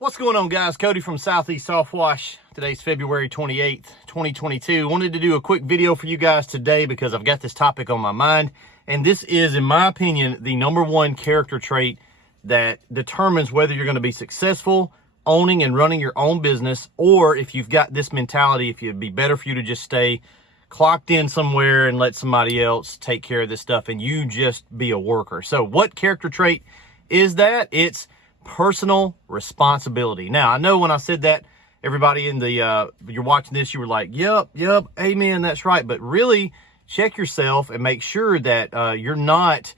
What's going on, guys? Cody from Southeast Softwash. Today's February 28th, 2022. Wanted to do a quick video for you guys today because I've got this topic on my mind. And this is, in my opinion, the #1 character trait that determines whether you're going to be successful owning and running your own business, or if you've got this mentality, if it'd be better for you to just stay clocked in somewhere and let somebody else take care of this stuff and you just be a worker. So what character trait is that? It's personal responsibility. Now, I know when I said that, everybody in the you're watching this, you were like, yep, amen, that's right. But really check yourself and make sure that you're not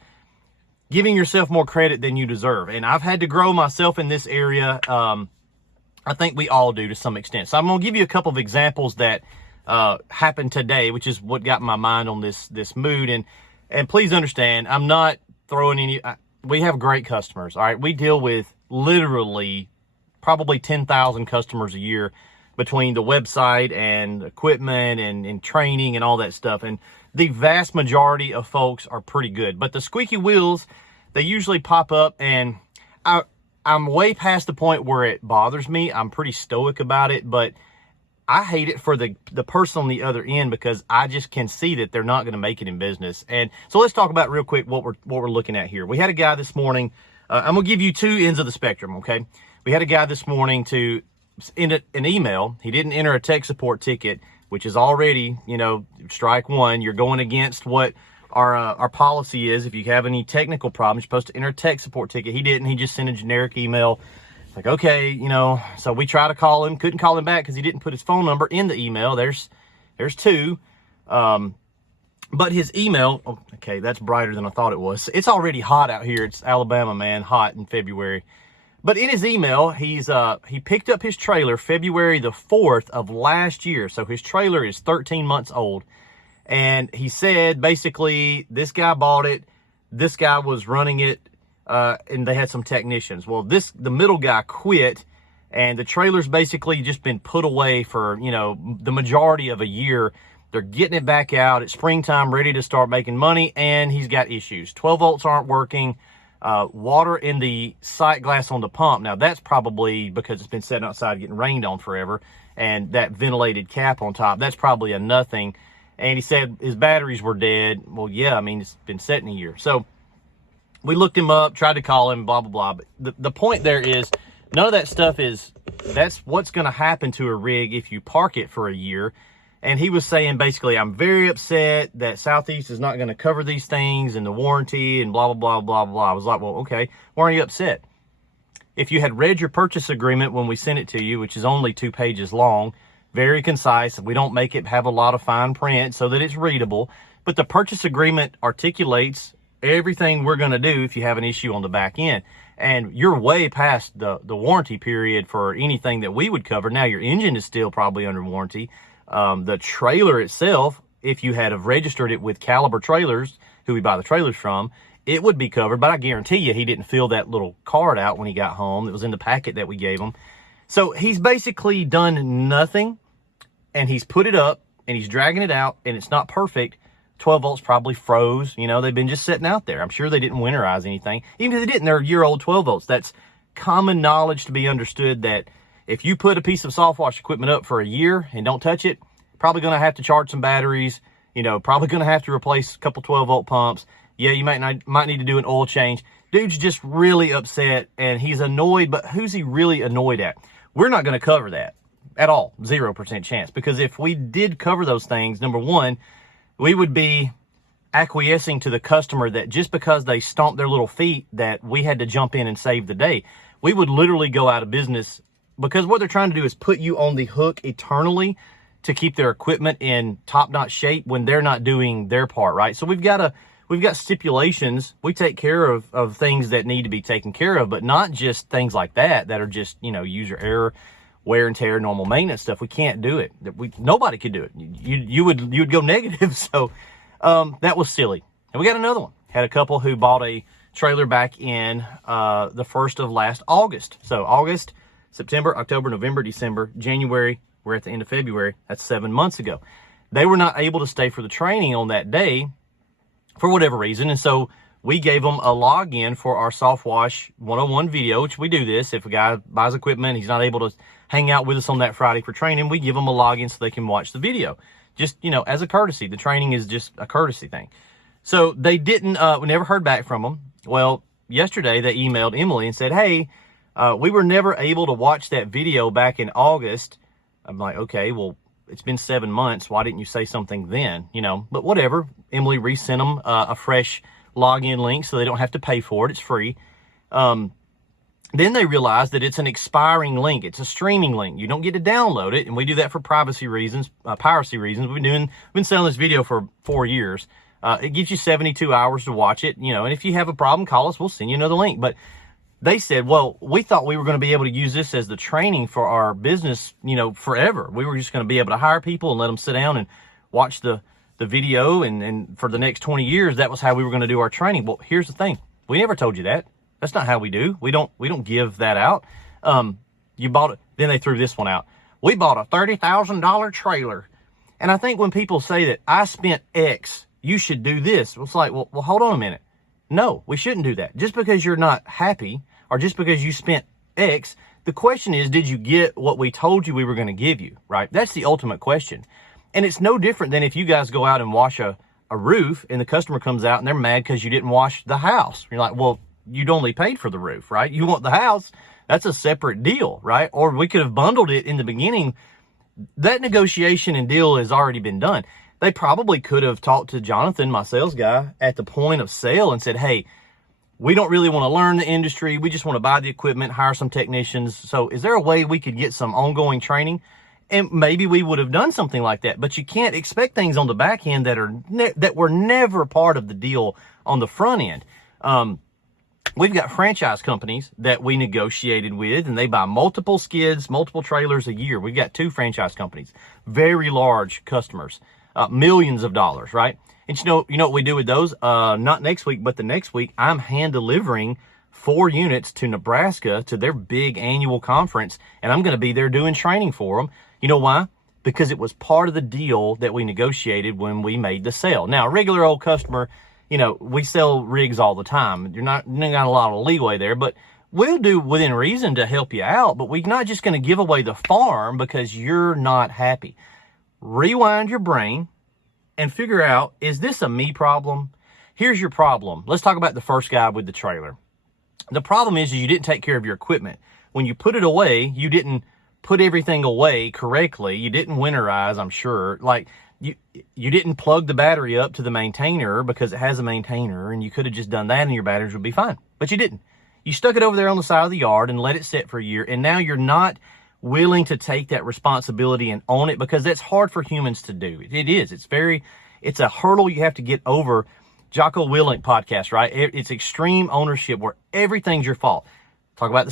giving yourself more credit than you deserve. And I've had to grow myself in this area. I think we all do to some extent. So I'm going to give you a couple of examples that happened today, which is what got my mind on this mood. And please understand, I'm not throwing any. We have great customers. All right, we deal with literally probably 10,000 customers a year between the website and equipment and training and all that stuff. And the vast majority of folks are pretty good. But the squeaky wheels, they usually pop up, and I'm way past the point where it bothers me. I'm pretty stoic about it, but I hate it for the person on the other end because I just can see that they're not going to make it in business. And so let's talk about real quick what we're looking at here. We had a guy this morning. I'm going to give you two ends of the spectrum, okay? We had a guy this morning to end an email. He didn't enter a tech support ticket, which is already, strike one. You're going against what our policy is. If you have any technical problems, you're supposed to enter a tech support ticket. He didn't. He just sent a generic email. Like, okay, so we try to call him, couldn't call him back because he didn't put his phone number in the email. There's two. But his email, okay, that's brighter than I thought it was. It's already hot out here. It's Alabama, man, hot in February. But in his email, he picked up his trailer February the 4th of last year. So his trailer is 13 months old. And he said, basically, this guy bought it. This guy was running it. And they had some technicians. Well, the middle guy quit, and the trailer's basically just been put away for, the majority of a year. They're getting it back out. It's springtime, ready to start making money, and he's got issues. 12 volts aren't working. Water in the sight glass on the pump. Now, that's probably because it's been sitting outside getting rained on forever, and that ventilated cap on top, that's probably a nothing. And he said his batteries were dead. Well, yeah, it's been sitting a year. So we looked him up, tried to call him, blah, blah, blah. But the point there is none of that stuff that's what's going to happen to a rig if you park it for a year. And he was saying, basically, I'm very upset that Southeast is not going to cover these things and the warranty and blah, blah, blah, blah, blah. I was like, well, okay, why are you upset? If you had read your purchase agreement when we sent it to you, which is only 2 pages long, very concise. We don't make it have a lot of fine print so that it's readable. But the purchase agreement articulates everything we're going to do if you have an issue on the back end. And you're way past the warranty period for anything that we would cover. Now, your engine is still probably under warranty. The trailer itself, if you had have registered it with Caliber Trailers, who we buy the trailers from, it would be covered. But I guarantee you he didn't fill that little card out when he got home. It was in the packet that we gave him. So he's basically done nothing, and he's put it up, and he's dragging it out, and it's not perfect. 12 volts probably froze. They've been just sitting out there. I'm sure they didn't winterize anything. Even if they didn't, they're year-old 12 volts. That's common knowledge to be understood that if you put a piece of Softwash equipment up for a year and don't touch it, probably going to have to charge some batteries, probably going to have to replace a couple 12-volt pumps. Yeah, you might need to do an oil change. Dude's just really upset, and he's annoyed, but who's he really annoyed at? We're not going to cover that at all, 0% chance, because if we did cover those things, number one, we would be acquiescing to the customer that just because they stomped their little feet that we had to jump in and save the day. We would literally go out of business because what they're trying to do is put you on the hook eternally to keep their equipment in top-notch shape when they're not doing their part, right? So we've got stipulations. We take care of things that need to be taken care of, but not just things like that are just, user error, wear and tear, normal maintenance stuff. We can't do it. Nobody could do it. You would go negative. So that was silly. And we got another one. Had a couple who bought a trailer back in the 1st of last August. So August, September, October, November, December, January. We're at the end of February. That's 7 months ago. They were not able to stay for the training on that day for whatever reason. And so we gave them a login for our Softwash 101 video, which we do this. If a guy buys equipment, he's not able to hang out with us on that Friday for training, we give them a login so they can watch the video. Just, as a courtesy. The training is just a courtesy thing. So they didn't, we never heard back from them. Well, yesterday they emailed Emily and said, hey, we were never able to watch that video back in August. I'm like, okay, well, it's been 7 months. Why didn't you say something then? But whatever. Emily resent them a fresh login link so they don't have to pay for it. It's free. Then they realized that it's an expiring link. It's a streaming link. You don't get to download it. And we do that for privacy reasons, piracy reasons. We've been selling this video for 4 years. It gives you 72 hours to watch it, and if you have a problem, call us. We'll send you another link. But they said, well, we thought we were going to be able to use this as the training for our business, forever. We were just going to be able to hire people and let them sit down and watch the video. And for the next 20 years, that was how we were going to do our training. Well, here's the thing. We never told you that. That's not how we do. We don't give that out. You bought it. Then they threw this one out. We bought a $30,000 trailer. And I think when people say that I spent X, you should do this. It's like, well, hold on a minute. No, we shouldn't do that. Just because you're not happy or just because you spent X, the question is, did you get what we told you we were going to give you, right? That's the ultimate question. And it's no different than if you guys go out and wash a roof and the customer comes out and they're mad because you didn't wash the house. You're like, well, you'd only paid for the roof, right? You want the house. That's a separate deal, right? Or we could have bundled it in the beginning. That negotiation and deal has already been done. They probably could have talked to Jonathan, my sales guy, at the point of sale and said, hey, we don't really want to learn the industry. We just want to buy the equipment, hire some technicians. So is there a way we could get some ongoing training? And maybe we would have done something like that. But you can't expect things on the back end that were never part of the deal on the front end. We've got franchise companies that we negotiated with, and they buy multiple skids, multiple trailers a year. We've got 2 franchise companies, very large customers. Millions of dollars, right? And you know what we do with those? Not next week, but the next week, I'm hand delivering 4 units to Nebraska to their big annual conference, and I'm going to be there doing training for them. You know why? Because it was part of the deal that we negotiated when we made the sale. Now, a regular old customer, we sell rigs all the time. You're not got a lot of leeway there, but we'll do within reason to help you out, but we're not just going to give away the farm because you're not happy. Rewind your brain and figure out, is this a me problem? Here's your problem. Let's talk about the first guy with the trailer. The problem is you didn't take care of your equipment. When you put it away, you didn't put everything away correctly. You didn't winterize, I'm sure. Like you didn't plug the battery up to the maintainer because it has a maintainer, and you could have just done that and your batteries would be fine. But you didn't. You stuck it over there on the side of the yard and let it sit for a year, and now you're not willing to take that responsibility and own it, because that's hard for humans to do. It is. It's a hurdle you have to get over. Jocko Willink podcast, right? It's extreme ownership where everything's your fault. Talk about the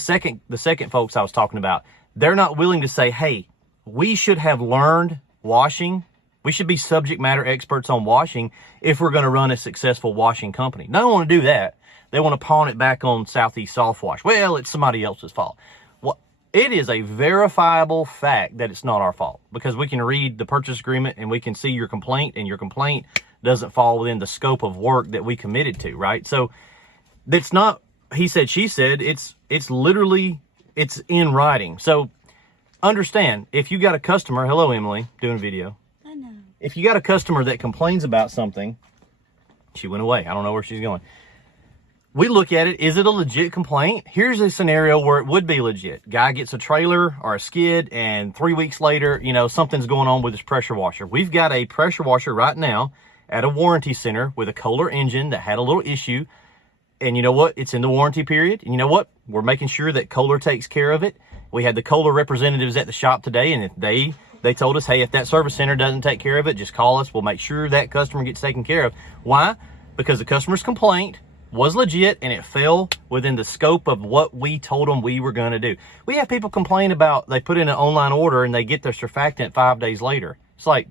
second folks I was talking about. They're not willing to say, hey, we should have learned washing. We should be subject matter experts on washing if we're going to run a successful washing company. They don't want to do that. They want to pawn it back on Southeast Softwash. Well, it's somebody else's fault. Well, it is a verifiable fact that it's not our fault, because we can read the purchase agreement and we can see your complaint, and your complaint doesn't fall within the scope of work that we committed to, right? So that's not he said, she said. It's literally, it's in writing. So understand, if you got a customer, hello, Emily, doing a video. I know. If you got a customer that complains about something, she went away. I don't know where she's going. We look at it. Is it a legit complaint? Here's a scenario where it would be legit. Guy gets a trailer or a skid, and 3 weeks later, something's going on with his pressure washer. We've got a pressure washer right now at a warranty center with a Kohler engine that had a little issue. And you know what? It's in the warranty period. And you know what? We're making sure that Kohler takes care of it. We had the Kohler representatives at the shop today, and if they told us, hey, if that service center doesn't take care of it, just call us. We'll make sure that customer gets taken care of. Why? Because the customer's complaint was legit, and it fell within the scope of what we told them we were going to do. We have people complain about, they put in an online order and they get their surfactant 5 days later. It's like,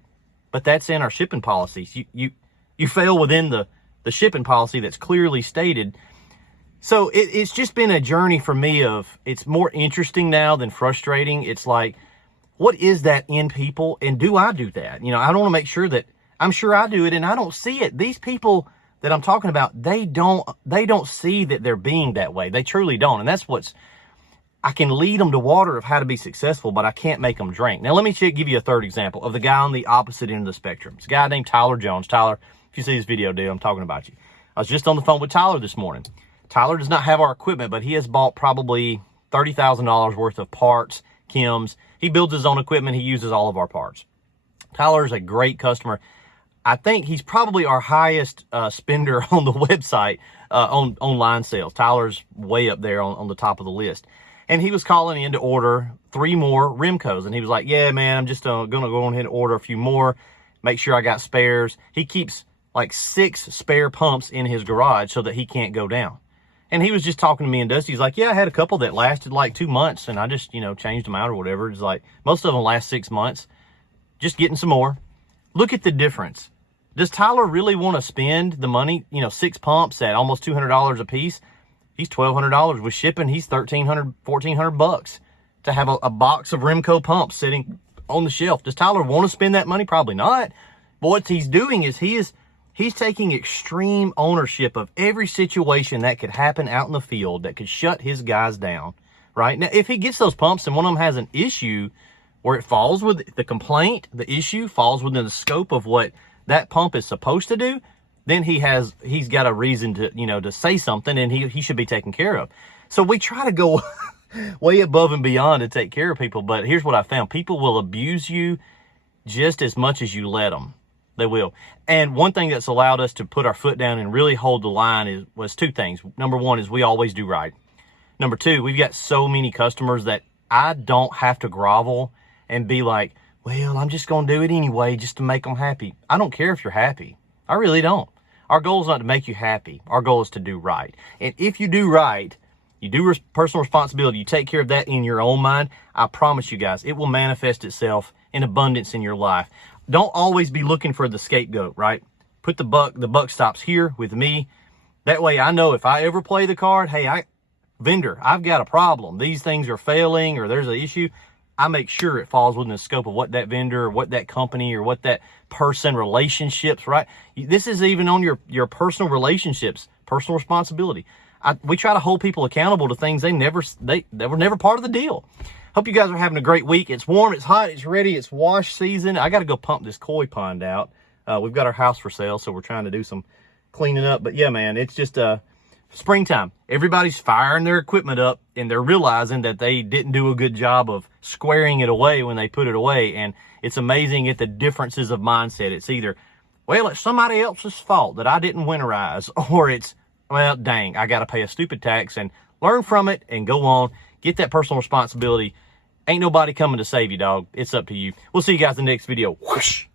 but that's in our shipping policies. You fail within the shipping policy that's clearly stated. So it's just been a journey for me of, it's more interesting now than frustrating. It's like, what is that in people? And do I do that? I don't want to make sure that, I'm sure I do it and I don't see it. These people that I'm talking about, they don't see that they're being that way. They truly don't. And that's I can lead them to water of how to be successful, but I can't make them drink. Now, let me give you a third example of the guy on the opposite end of the spectrum. It's a guy named Tyler Jones. Tyler, if you see this video, dude, I'm talking about you. I was just on the phone with Tyler this morning. Tyler does not have our equipment, but he has bought probably $30,000 worth of parts, chems. He builds his own equipment. He uses all of our parts. Tyler is a great customer. I think he's probably our highest spender on the website on online sales. Tyler's way up there on the top of the list. And he was calling in to order 3 more Rimcos. And he was like, yeah, man, I'm just going to go ahead and order a few more, make sure I got spares. He keeps like 6 spare pumps in his garage so that he can't go down. And he was just talking to me and Dusty. He's like, yeah, I had a couple that lasted like 2 months, and I just, changed them out or whatever. It's like, most of them last 6 months. Just getting some more. Look at the difference. Does Tyler really want to spend the money, 6 pumps at almost $200 a piece? He's $1,200 with shipping. He's $1,300, $1,400 to have a box of Rimco pumps sitting on the shelf. Does Tyler want to spend that money? Probably not. But what he's doing is he's taking extreme ownership of every situation that could happen out in the field that could shut his guys down, right? Now, if he gets those pumps and one of them has an issue where it falls with the complaint, the issue falls within the scope of what that pump is supposed to do, then he's got a reason to, to say something, and he should be taken care of. So we try to go way above and beyond to take care of people. But here's what I found. People will abuse you just as much as you let them. They will. And one thing that's allowed us to put our foot down and really hold the line was 2 things. Number 1 is we always do right. Number 2, we've got so many customers that I don't have to grovel and be like, well, I'm just going to do it anyway just to make them happy. I don't care if you're happy. I really don't. Our goal is not to make you happy. Our goal is to do right. And if you do right, you do personal responsibility, you take care of that in your own mind, I promise you guys, it will manifest itself in abundance in your life. Don't always be looking for the scapegoat, right? Put the buck stops here with me. That way I know if I ever play the card, hey, vendor, I've got a problem. These things are failing or there's an issue. I make sure it falls within the scope of what that vendor or what that company or what that person relationships, right? This is even on your personal relationships, personal responsibility. We try to hold people accountable to things they were never part of the deal. Hope you guys are having a great week. It's warm, it's hot, it's ready, it's wash season. I got to go pump this koi pond out. We've got our house for sale, so we're trying to do some cleaning up. But yeah, man, it's just springtime. Everybody's firing their equipment up, and they're realizing that they didn't do a good job of squaring it away when they put it away. And it's amazing at the differences of mindset. It's either, well, it's somebody else's fault that I didn't winterize, or it's, well, dang, I got to pay a stupid tax. And learn from it and go on. Get that personal responsibility. Ain't nobody coming to save you, dog. It's up to you. We'll see you guys in the next video. Whoosh.